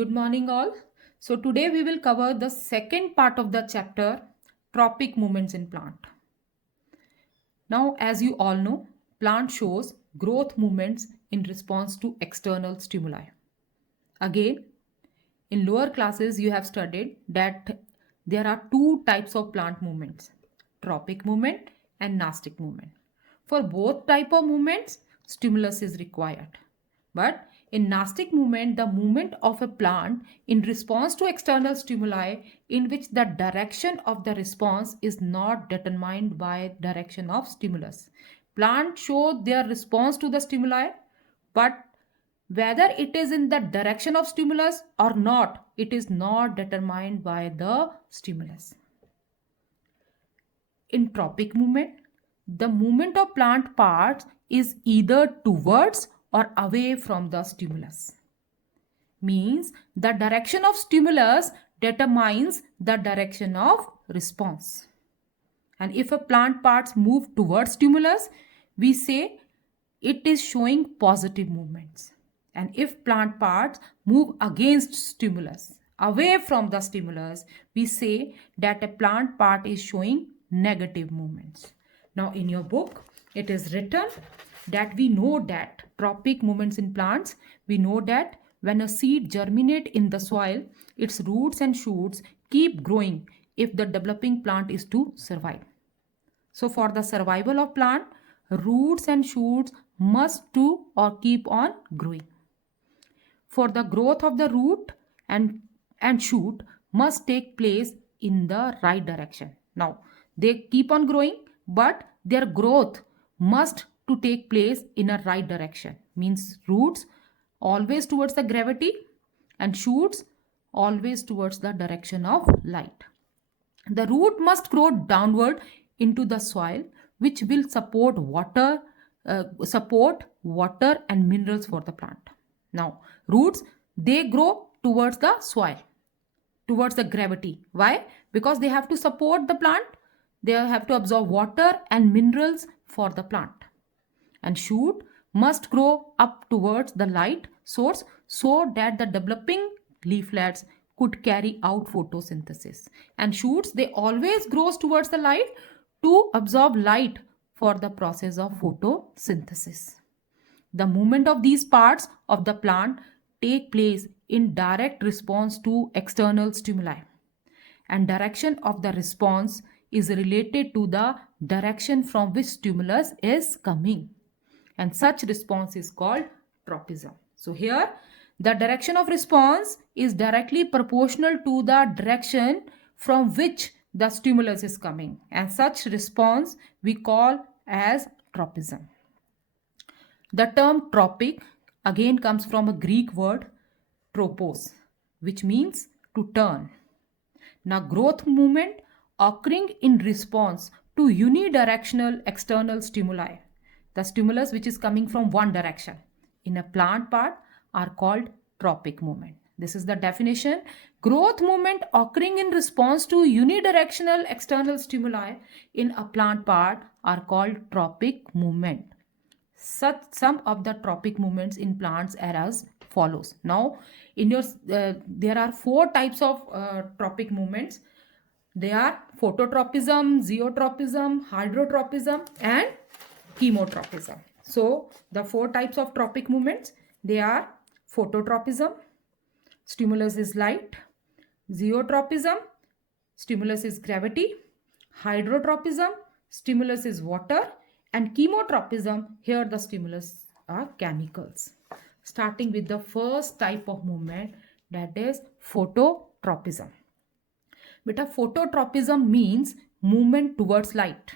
Good morning, all. So, today we will cover the second part of the chapter Tropic Movements in Plant. Now, as you all know, plant shows growth movements in response to external stimuli. Again, in lower classes, you have studied that there are two types of plant movements, tropic movement and nastic movement. For both type of movements, stimulus is required. But in nastic movement, the movement of a plant in response to external stimuli in which the direction of the response is not determined by direction of stimulus. Plants show their response to the stimuli, but whether it is in the direction of stimulus or not, it is not determined by the stimulus. In tropic movement, the movement of plant parts is either towards or away from the stimulus. Means the direction of stimulus determines the direction of response. And if a plant parts move towards stimulus, we say it is showing positive movements. And if plant parts move against stimulus, away from the stimulus, we say that a plant part is showing negative movements. Now, in your book, it is written that we know that tropic movements in plants, we know that when a seed germinate in the soil, its roots and shoots keep growing if the developing plant is to survive. So for the survival of plant, roots and shoots must do or keep on growing. For the growth of the root and shoot must take place in the right direction. Now, they keep on growing, but their growth must to take place in a right direction. Means roots always towards the gravity and shoots always towards the direction of light. The root must grow downward into the soil, which will support water and minerals for the plant. Now, roots, they grow towards the soil, towards the gravity. Why? Because they have to support the plant, they have to absorb water and minerals for the plant. And shoot must grow up towards the light source so that the developing leaflets could carry out photosynthesis. And shoots, they always grows towards the light to absorb light for the process of photosynthesis. The movement of these parts of the plant take place in direct response to external stimuli, and direction of the response is related to the direction from which stimulus is coming, and such response is called tropism. So here the direction of response is directly proportional to the direction from which the stimulus is coming, and such response we call as tropism. The term tropic again comes from a Greek word tropos, which means to turn. Now, growth movement occurring in response to unidirectional external stimuli, the stimulus which is coming from one direction in a plant part, are called tropic movement. This is the definition. Growth movement occurring in response to unidirectional external stimuli in a plant part are called tropic movement. Such some of the tropic movements in plants are as follows. Now, in your there are four types of tropic movements. They are phototropism, zeotropism, hydrotropism, and chemotropism. So, the four types of tropic movements, they are phototropism, stimulus is light; zeotropism, stimulus is gravity; hydrotropism, stimulus is water; and chemotropism, here the stimulus are chemicals. Starting with the first type of movement, that is phototropism. Beta, phototropism means movement towards light.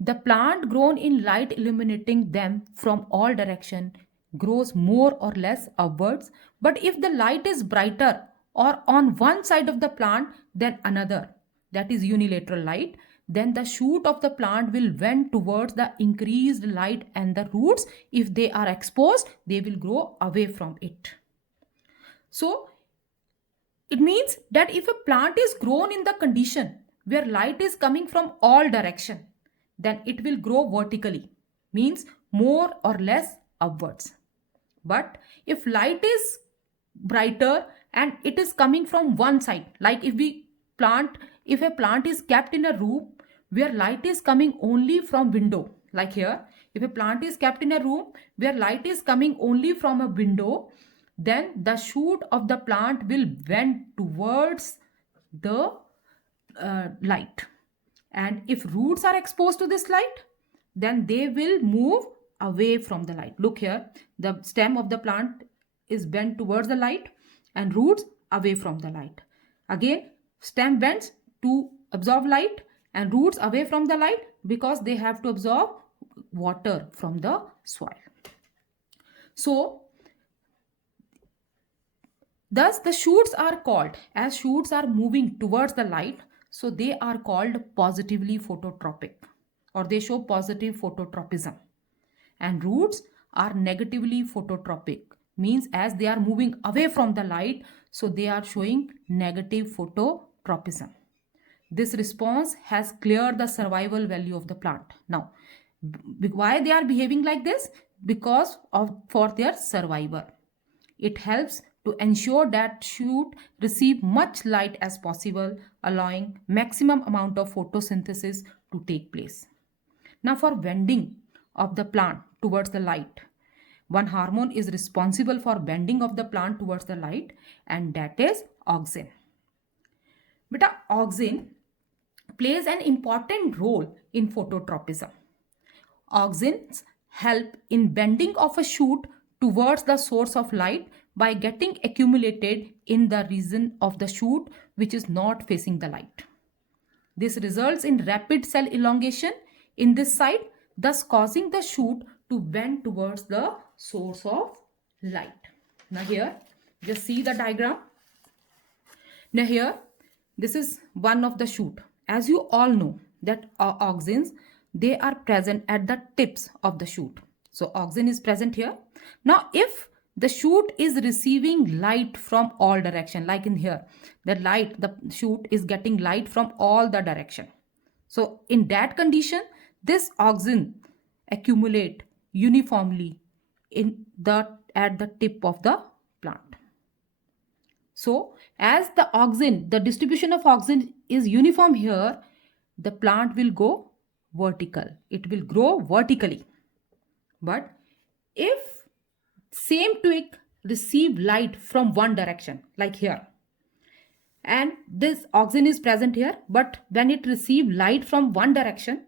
The plant grown in light illuminating them from all direction grows more or less upwards, but if the light is brighter or on one side of the plant than another, that is unilateral light, then the shoot of the plant will bend towards the increased light, and the roots, if they are exposed, they will grow away from it. So, it means that if a plant is grown in the condition where light is coming from all direction, then it will grow vertically, means more or less upwards. But if light is brighter, and it is coming from one side. Like if a plant is kept in a room where light is coming only from window, like here, if a plant is kept in a room where light is coming only from a window, then the shoot of the plant will bend towards the light. And if roots are exposed to this light, then they will move away from the light. Look here, the stem of the plant is bent towards the light and roots away from the light. Again, stem bends to absorb light and roots away from the light because they have to absorb water from the soil. So thus the shoots are called, as shoots are moving towards the light, so they are called positively phototropic, or they show positive phototropism. And roots are negatively phototropic, means as they are moving away from the light, so they are showing negative phototropism. This response has cleared the survival value of the plant. Now, why they are behaving like this? Because of for their survival. It helps to ensure that shoot receive much light as possible, allowing maximum amount of photosynthesis to take place. Now, for bending of the plant towards the light, one hormone is responsible for bending of the plant towards the light, and that is auxin. But auxin plays an important role in phototropism. Auxins help in bending of a shoot towards the source of light by getting accumulated in the region of the shoot which is not facing the light. This results in rapid cell elongation in this side, thus causing the shoot to bend towards the source of light. Now here, just see the diagram. Now here, this is one of the shoot. As you all know that auxins, they are present at the tips of the shoot. So auxin is present here. Now if the shoot is receiving light from all direction, like in here, the shoot is getting light from all the direction. So in that condition, this auxin accumulate uniformly at the tip of the plant. So as the distribution of auxin is uniform here, the plant will go vertical. It will grow vertically. But if same twig receive light from one direction, like here, and this auxin is present here, but when it receive light from one direction,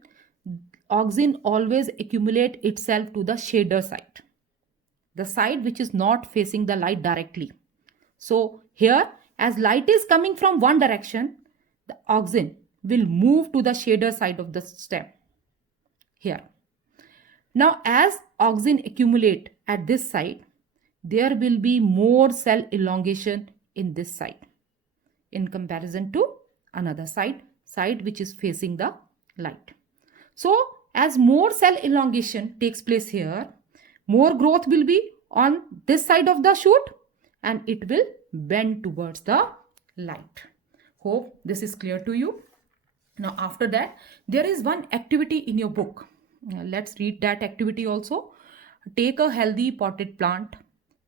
auxin always accumulate itself to the shader side, the side which is not facing the light directly. So here, as light is coming from one direction, the auxin will move to the shader side of the stem here. Now as auxin accumulate at this side, there will be more cell elongation in this side in comparison to another side which is facing the light. So as more cell elongation takes place here, more growth will be on this side of the shoot and it will bend towards the light. Hope this is clear to you. Now after that, there is one activity in your book. Let's read that activity also. Take a healthy potted plant.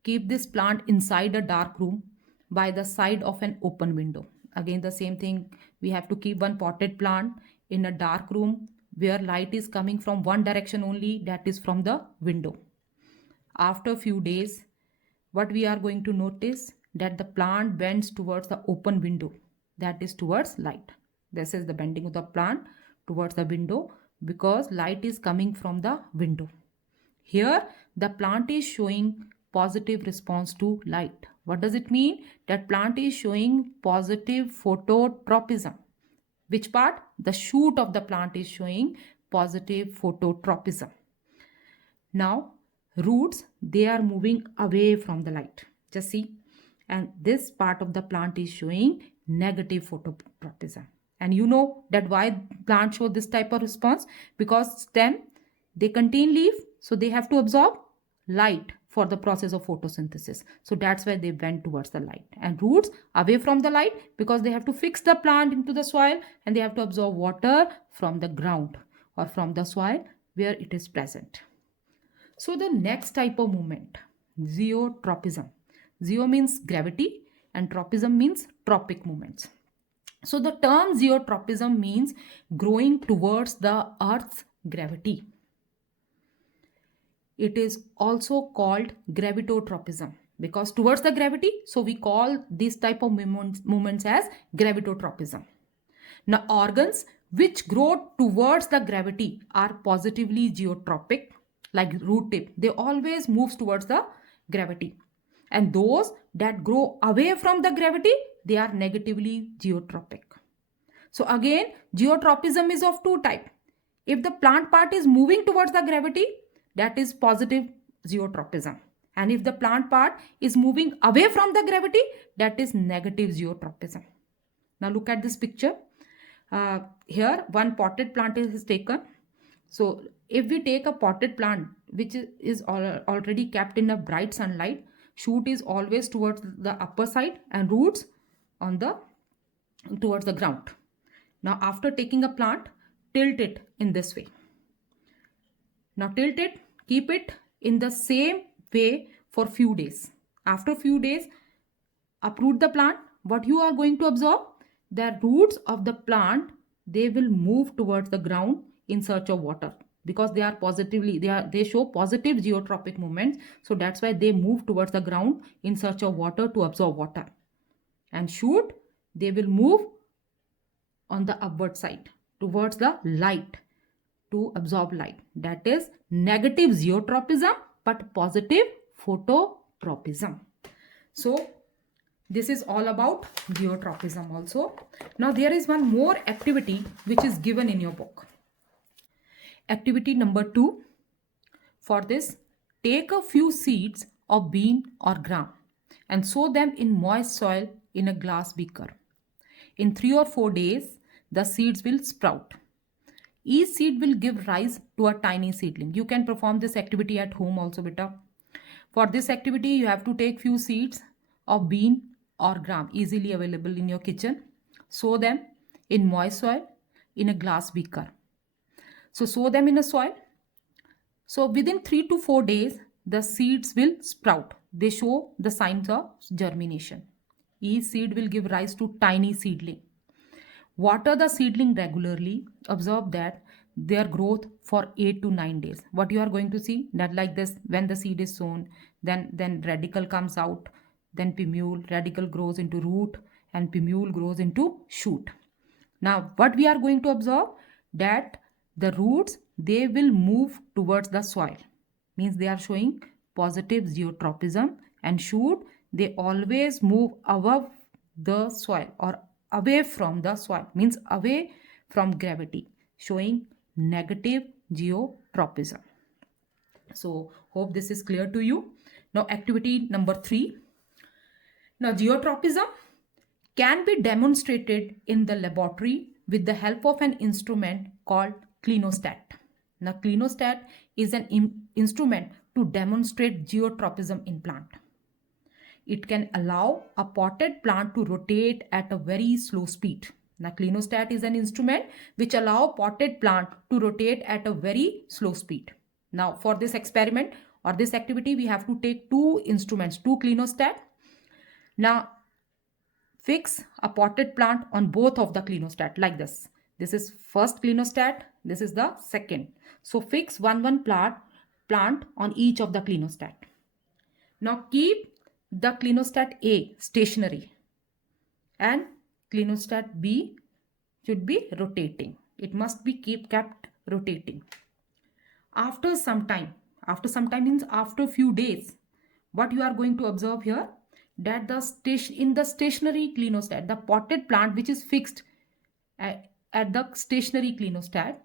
Keep this plant inside a dark room by the side of an open window. Again, the same thing. We have to keep one potted plant in a dark room where light is coming from one direction only, that is from the window. After a few days, what we are going to notice that the plant bends towards the open window, that is towards light. This is the bending of the plant towards the window because light is coming from the window. Here, the plant is showing positive response to light. What does it mean? That plant is showing positive phototropism. Which part? The shoot of the plant is showing positive phototropism. Now, roots, they are moving away from the light. Just see. And this part of the plant is showing negative phototropism. And you know that why plants show this type of response? Because stem, they contain leaf, so they have to absorb light for the process of photosynthesis. So that's why they bend towards the light. And roots away from the light because they have to fix the plant into the soil and they have to absorb water from the ground or from the soil where it is present. So the next type of movement, zeotropism. Zeo means gravity and tropism means tropic movements. So the term geotropism means growing towards the Earth's gravity. It is also called gravitotropism because towards the gravity, so we call this type of movements as gravitotropism. Now organs which grow towards the gravity are positively geotropic, like root tip. They always moves towards the gravity. And those that grow away from the gravity, they are negatively geotropic. So again, geotropism is of two types. If the plant part is moving towards the gravity, that is positive geotropism. And if the plant part is moving away from the gravity, that is negative geotropism. Now look at this picture. Here one potted plant is taken. So if we take a potted plant which is already kept in a bright sunlight, shoot is always towards the upper side and roots on the towards the ground. Now after taking a plant, tilt it in this way. Now tilt it, keep it in the same way for few days. After few days, uproot the plant. What you are going to observe? The roots of the plant, they will move towards the ground in search of water because they are positively, they show positive geotropic movements. So that's why they move towards the ground in search of water to absorb water. And shoot, they will move on the upward side towards the light to absorb light. That is negative geotropism but positive phototropism. So this is all about geotropism also. Now there is one more activity which is given in your book. Activity number 2. For this, take a few seeds of bean or gram and sow them in moist soil in a glass beaker. In 3 or 4 days, the seeds will sprout. Each seed will give rise to a tiny seedling. You can perform this activity at home also, beta. For this activity, you have to take few seeds of bean or gram easily available in your kitchen. Sow them in moist soil in a glass beaker. So sow them in a soil. So within 3 to 4 days, the seeds will sprout. They show the signs of germination. Each seed will give rise to tiny seedling. Water the seedling regularly. Observe that their growth for 8 to 9 days. What you are going to see that like this, when the seed is sown, then radicle comes out, then pimule, radicle grows into root and pimule grows into shoot. Now what we are going to observe that the roots, they will move towards the soil, means they are showing positive geotropism, and shoot, they always move above the soil or away from the soil, means away from gravity, showing negative geotropism. So hope this is clear to you. Now activity number 3. Now geotropism can be demonstrated in the laboratory with the help of an instrument called clinostat. Now clinostat is an instrument to demonstrate geotropism in plant. It can allow a potted plant to rotate at a very slow speed. Now clinostat is an instrument which allow potted plant to rotate at a very slow speed. Now for this experiment or this activity, we have to take 2 instruments, 2 clinostat. Now fix a potted plant on both of the clinostat like this. This is first clinostat, this is the second. So fix one plant on each of the clinostat. Now keep the clinostat A stationary and clinostat B should be rotating. It must be kept rotating. After some time means after few days, what you are going to observe here, that in the stationary clinostat, the potted plant which is fixed at the stationary clinostat,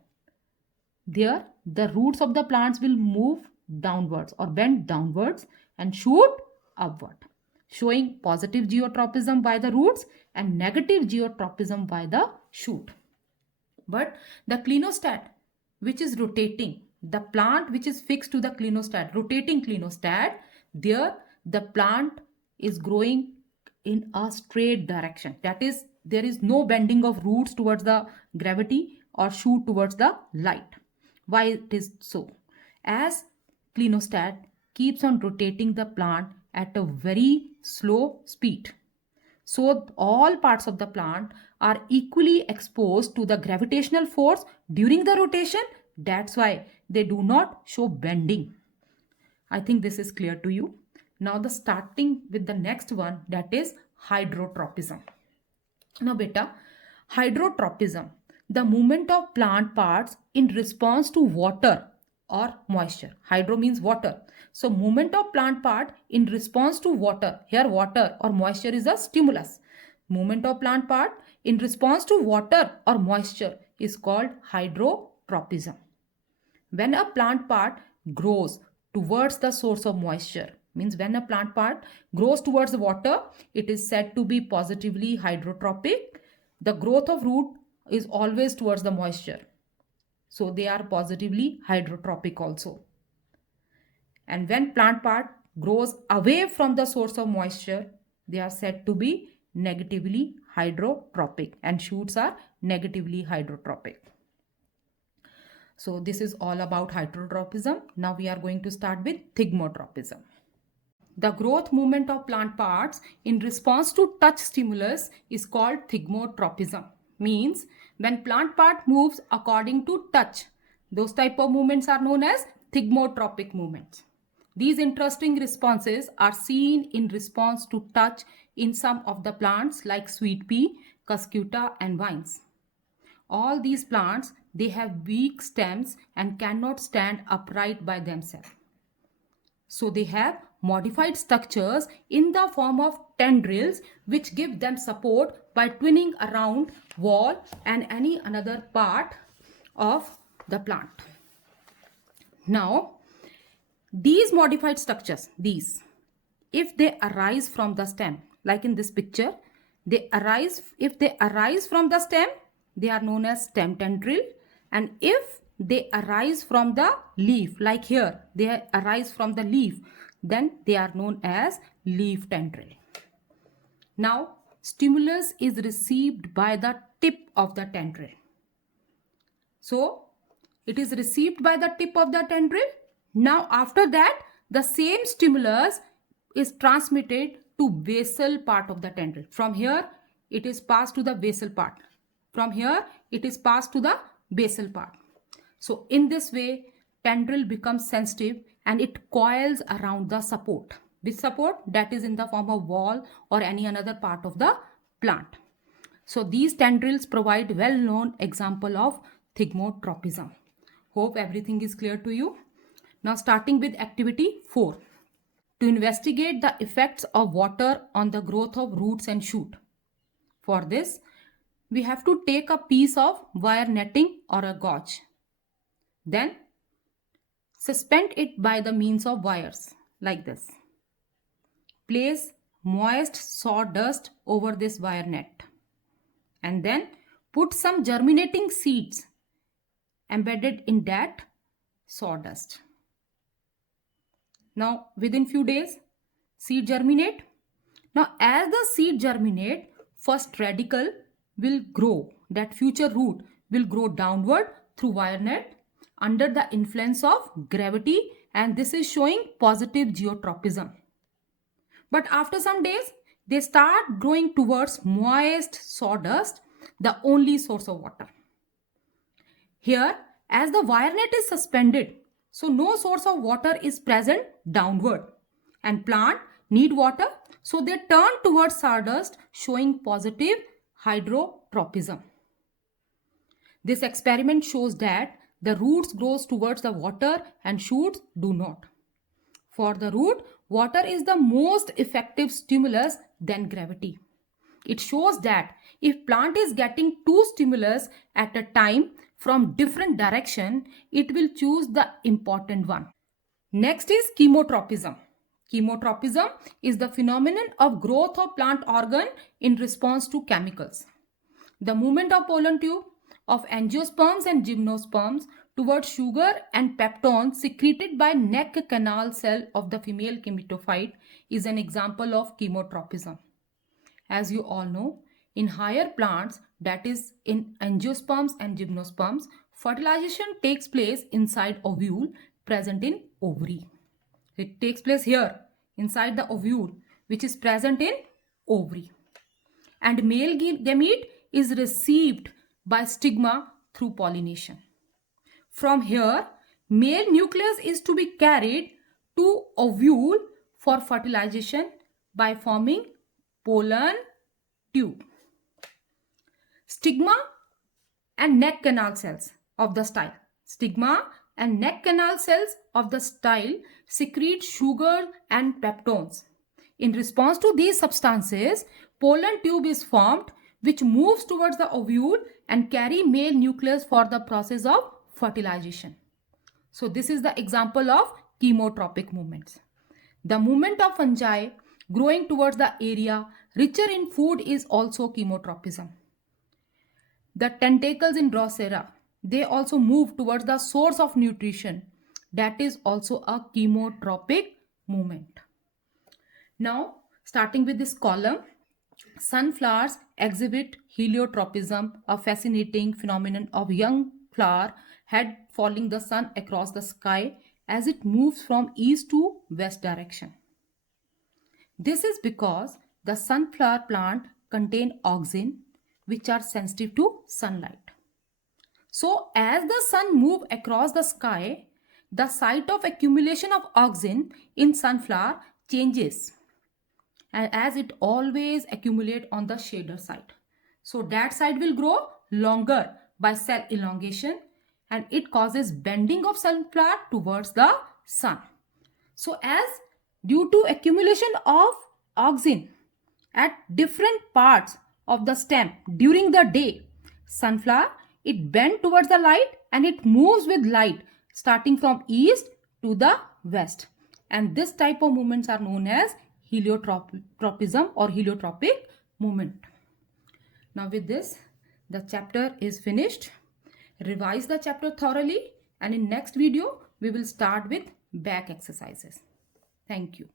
there the roots of the plants will move downwards or bend downwards and shoot upward, showing positive geotropism by the roots and negative geotropism by the shoot. But the clinostat which is rotating, the plant which is fixed to the clinostat, rotating clinostat, there the plant is growing in a straight direction. That is, there is no bending of roots towards the gravity or shoot towards the light. Why it is so? As clinostat keeps on rotating the plant at a very slow speed. So all parts of the plant are equally exposed to the gravitational force during the rotation. That's why they do not show bending. I think this is clear to you. Now the starting with the next one, that is hydrotropism. Now beta, hydrotropism, the movement of plant parts in response to water or moisture. Hydro means water. So movement of plant part in response to water. Here water or moisture is a stimulus. Movement of plant part in response to water or moisture is called hydrotropism. When a plant part grows towards the source of moisture, means when a plant part grows towards water, it is said to be positively hydrotropic. The growth of root is always towards the moisture, so they are positively hydrotropic also. And when plant part grows away from the source of moisture, they are said to be negatively hydrotropic, and shoots are negatively hydrotropic. So this is all about hydrotropism. Now we are going to start with thigmotropism. The growth movement of plant parts in response to touch stimulus is called thigmotropism. Means when plant part moves according to touch, those type of movements are known as thigmotropic movements. These interesting responses are seen in response to touch in some of the plants like sweet pea, cuscuta and vines. All these plants, they have weak stems and cannot stand upright by themselves. So they have modified structures in the form of tendrils which give them support by twining around wall and any another part of the plant. Now, these modified structures, if they arise from the stem, like in this picture, if they arise from the stem, they are known as stem tendril. And if they arise from the leaf, like here, they arise from the leaf, then they are known as leaf tendril. Now, stimulus is received by the tip of the tendril. So, it is received by the tip of the tendril. Now, after that, the same stimulus is transmitted to basal part of the tendril. From here, it is passed to the basal part. From here, it is passed to the basal part. So in this way, tendril becomes sensitive and it coils around the support. Which support? That is in the form of wall or any another part of the plant. So these tendrils provide well-known example of thigmotropism. Hope everything is clear to you. Now starting with activity 4. To investigate the effects of water on the growth of roots and shoot. For this, we have to take a piece of wire netting or a gauze. Then suspend it by the means of wires like this. Place moist sawdust over this wire net and then put some germinating seeds embedded in that sawdust. Now within few days, seed germinate. Now as the seed germinate, first radicle will grow, that future root will grow downward through wire net under the influence of gravity, and this is showing positive geotropism. But after some days, they start growing towards moist sawdust, the only source of water. Here, as the wire net is suspended, so no source of water is present downward, and plant need water, so they turn towards sawdust, showing positive hydrotropism. This experiment shows that the roots grows towards the water and shoots do not. For the root, water is the most effective stimulus than gravity. It shows that if plant is getting two stimulus at a time from different direction, it will choose the important one. Next is chemotropism. Chemotropism is the phenomenon of growth of plant organ in response to chemicals. The movement of pollen tube of angiosperms and gymnosperms towards sugar and peptone secreted by neck canal cell of the female gametophyte is an example of chemotropism. As you all know, in higher plants, that is in angiosperms and gymnosperms, fertilization takes place inside ovule present in ovary. It takes place here inside the ovule, which is present in ovary. And male gamete is received by stigma through pollination. From here, male nucleus is to be carried to ovule for fertilization by forming pollen tube. Stigma and neck canal cells of the style. Stigma and neck canal cells of the style secrete sugar and peptones. In response to these substances, pollen tube is formed which moves towards the ovule and carry male nucleus for the process of fertilization. So this is the example of chemotropic movements. The movement of fungi growing towards the area richer in food is also chemotropism. The tentacles in Drosera, they also move towards the source of nutrition. That is also a chemotropic movement. Now, starting with this column, sunflowers exhibit heliotropism, a fascinating phenomenon of young flower head following the sun across the sky as it moves from east to west direction. This is because the sunflower plant contain auxin, which are sensitive to sunlight. So as the sun moves across the sky, the site of accumulation of auxin in sunflower changes, and as it always accumulate on the shader side. So that side will grow longer by cell elongation, and it causes bending of sunflower towards the sun. So as due to accumulation of auxin at different parts of the stem during the day, sunflower, it bends towards the light and it moves with light starting from east to the west. And this type of movements are known as heliotropism or heliotropic movement. Now with this, the chapter is finished. Revise the chapter thoroughly, and in next video, we will start with back exercises. Thank you.